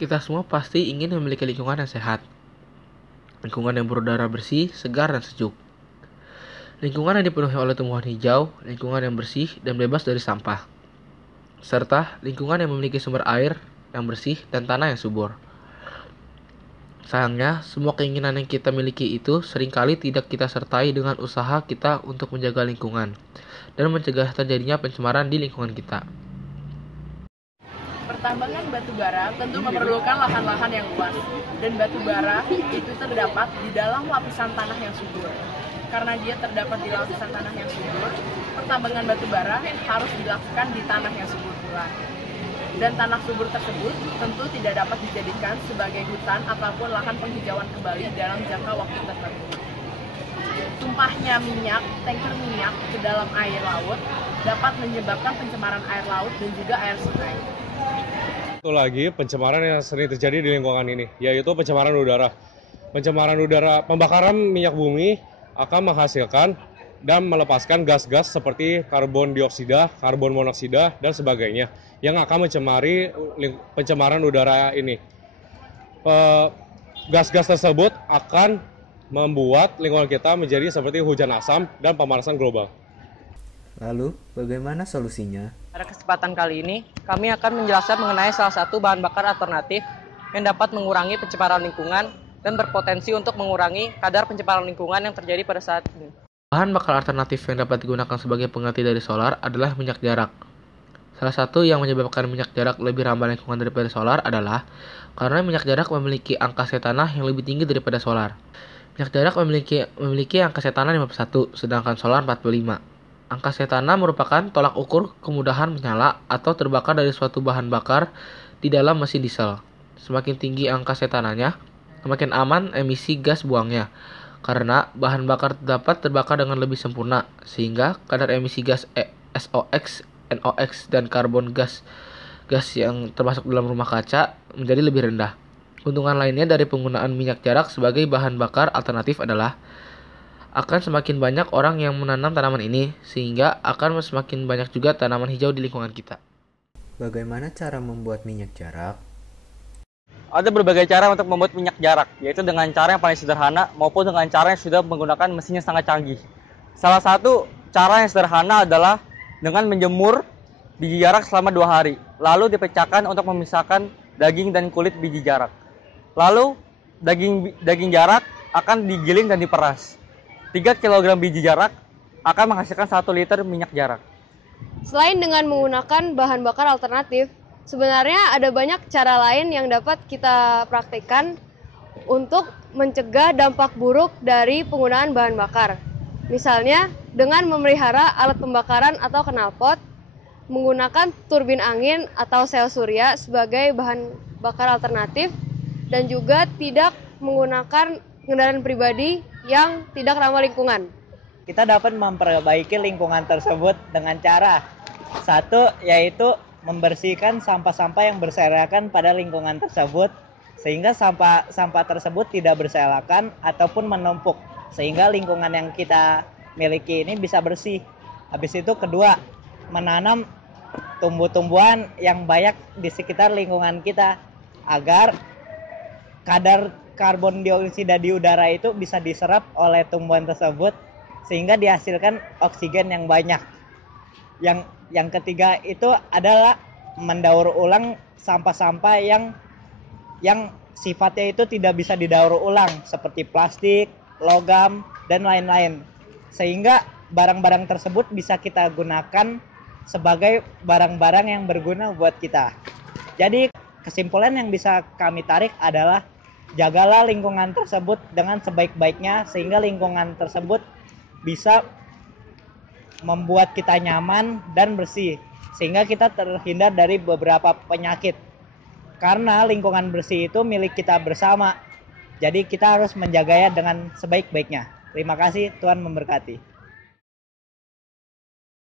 Kita semua pasti ingin memiliki lingkungan yang sehat. Lingkungan yang berudara bersih, segar, dan sejuk. Lingkungan yang dipenuhi oleh tumbuhan hijau, lingkungan yang bersih dan bebas dari sampah. Serta lingkungan yang memiliki sumber air yang bersih dan tanah yang subur. Sayangnya, semua keinginan yang kita miliki itu seringkali tidak kita sertai dengan usaha kita untuk menjaga lingkungan dan mencegah terjadinya pencemaran di lingkungan kita. Pertambangan batu bara tentu memerlukan lahan-lahan yang luas, dan batu bara itu terdapat di dalam lapisan tanah yang subur. Karena dia terdapat di lapisan tanah yang subur, pertambangan batu bara harus dilakukan di tanah yang subur pula. Dan tanah subur tersebut tentu tidak dapat dijadikan sebagai hutan ataupun lahan penghijauan kembali dalam jangka waktu tertentu. Tumpahnya minyak, tanker minyak ke dalam air laut dapat menyebabkan pencemaran air laut dan juga air sungai. Satu lagi pencemaran yang sering terjadi di lingkungan ini, yaitu pencemaran udara. Pencemaran udara, pembakaran minyak bumi akan menghasilkan dan melepaskan gas-gas seperti karbon dioksida, karbon monoksida, dan sebagainya yang akan mencemari pencemaran udara ini. Gas-gas tersebut akan membuat lingkungan kita menjadi seperti hujan asam dan pemanasan global. Lalu, bagaimana solusinya? Pada kesempatan kali ini, kami akan menjelaskan mengenai salah satu bahan bakar alternatif yang dapat mengurangi pencemaran lingkungan dan berpotensi untuk mengurangi kadar pencemaran lingkungan yang terjadi pada saat ini. Bahan bakar alternatif yang dapat digunakan sebagai pengganti dari solar adalah minyak jarak. Salah satu yang menyebabkan minyak jarak lebih ramah lingkungan daripada solar adalah karena minyak jarak memiliki angkasa tanah yang lebih tinggi daripada solar. Minyak jarak memiliki angkasa tanah 51, sedangkan solar 45. Angka tanah merupakan tolak ukur kemudahan menyala atau terbakar dari suatu bahan bakar di dalam mesin diesel. Semakin tinggi angka tanahnya, semakin aman emisi gas buangnya, karena bahan bakar dapat terbakar dengan lebih sempurna, sehingga kadar emisi gas SOx, NOx, dan karbon gas yang termasuk dalam rumah kaca menjadi lebih rendah. Keuntungan lainnya dari penggunaan minyak jarak sebagai bahan bakar alternatif adalah akan semakin banyak orang yang menanam tanaman ini, sehingga akan semakin banyak juga tanaman hijau di lingkungan kita. Bagaimana cara membuat minyak jarak? Ada berbagai cara untuk membuat minyak jarak, yaitu dengan cara yang paling sederhana maupun dengan cara yang sudah menggunakan mesin yang sangat canggih. Salah satu cara yang sederhana adalah dengan menjemur biji jarak selama 2 hari, lalu dipecahkan untuk memisahkan daging dan kulit biji jarak. Lalu daging jarak akan digiling dan diperas. 3 kg biji jarak akan menghasilkan 1 liter minyak jarak. Selain dengan menggunakan bahan bakar alternatif, sebenarnya ada banyak cara lain yang dapat kita praktikkan untuk mencegah dampak buruk dari penggunaan bahan bakar. Misalnya, dengan memelihara alat pembakaran atau knalpot, menggunakan turbin angin atau sel surya sebagai bahan bakar alternatif, dan juga tidak menggunakan kendaraan pribadi yang tidak ramah lingkungan. Kita dapat memperbaiki lingkungan tersebut dengan cara satu, yaitu membersihkan sampah-sampah yang berserakan pada lingkungan tersebut, sehingga sampah tersebut tidak berserakan ataupun menumpuk, sehingga lingkungan yang kita miliki ini bisa bersih. Habis itu kedua, menanam tumbuh-tumbuhan yang banyak di sekitar lingkungan kita agar kadar karbon dioksida di udara itu bisa diserap oleh tumbuhan tersebut sehingga dihasilkan oksigen yang banyak. Yang ketiga itu adalah mendaur ulang sampah-sampah yang sifatnya itu tidak bisa didaur ulang seperti plastik, logam, dan lain-lain. Sehingga barang-barang tersebut bisa kita gunakan sebagai barang-barang yang berguna buat kita. Jadi kesimpulan yang bisa kami tarik adalah jagalah lingkungan tersebut dengan sebaik-baiknya sehingga lingkungan tersebut bisa membuat kita nyaman dan bersih sehingga kita terhindar dari beberapa penyakit. Karena lingkungan bersih itu milik kita bersama. Jadi kita harus menjaganya dengan sebaik-baiknya. Terima kasih, Tuhan memberkati.